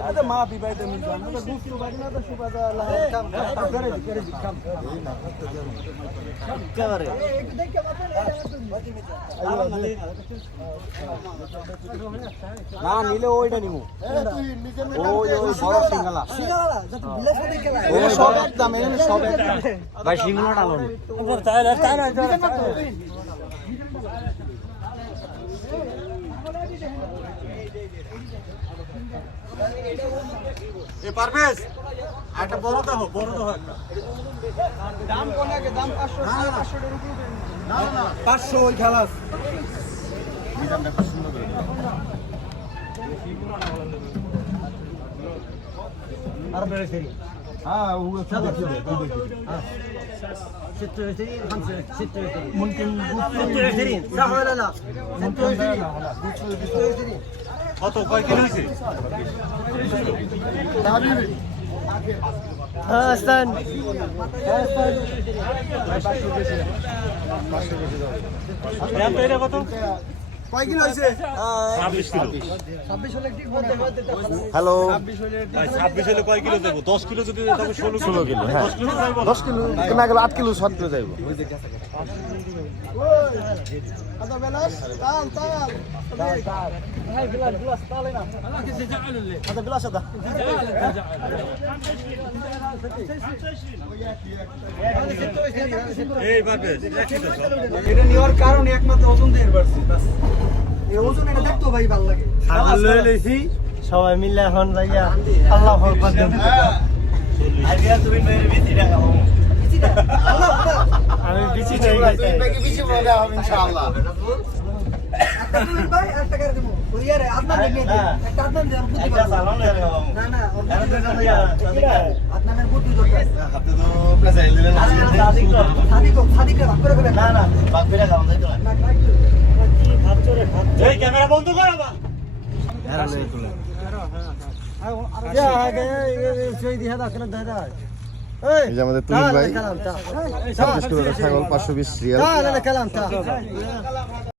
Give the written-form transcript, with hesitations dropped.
هذا ما في فايدة من زمان هذا دوست وبعدين هذا شوف هذا لا كم كم كاري না নিলে ওইটা নিমু ওই বড় সিঙ্গালা সিঙ্গালা যত বিলাস করে খেলা ওই সবের দাম এখানে সবের দাম ভাই সিঙ্গালাটা আলো এ পারভেজ একটা বড় দাও একটা দাম কোন আগে দাম 500 500 এর উপরে না না 500 ওই খালাস এই দামটা খুব সুন্দর করে আর বেরে সেরি হ্যাঁ ও সব দেখি দে হ্যাঁ 76 75 ممكن 76 صح ولا لا 76 কত কয় কিলো হইছে হাবিবি হ্যাঁ আস্তান দাম তো এটা কত কয় কিলো হইছে 26 কিলো 26 হলে ঠিক বলতে হ্যালো 26 হলে কয় কিলো দেব 10 কিলো যদি দেব 16 কিলো হ্যাঁ 10 কিলো যাইবো 10 কিলো না গেল 8 কিলো 7 কিলো যাইবো ওই هذا بلاش تعال تعال هاي بلاش تعال هنا هذا بلاش هذا এই ভাবে এটা নিওর কারণ একমাত্র ওজন দের পারছি বাস এই ওজন এটা দেখতো ভাই ভালো লাগে খাবার লই লইছি সবাই মিলে এখন যাইয়া আল্লাহ আকবার দেব আইডিয়া তুমি মেরে বিচি টাকা আমি বিচি নেই ভাই বিচি বলে হবে ইনশাআল্লাহ ভাই একটা করে দেব ওইয়ার আপনার নিয়ে দে একটা আপনার দেন বুদ্ধি একটা সালাম না না আপনার বুদ্ধি দরকার আপনি তো প্রেসাইল দিলেন সাদিক করে না না বাপ বেটা কাম যাইতো না কি ভাবছো রে এই ক্যামেরা বন্ধ কর বাবা হ্যাঁ এই যে আমাদের তুলিন ভাই 26 কিলো ছাগল 520 রিয়াল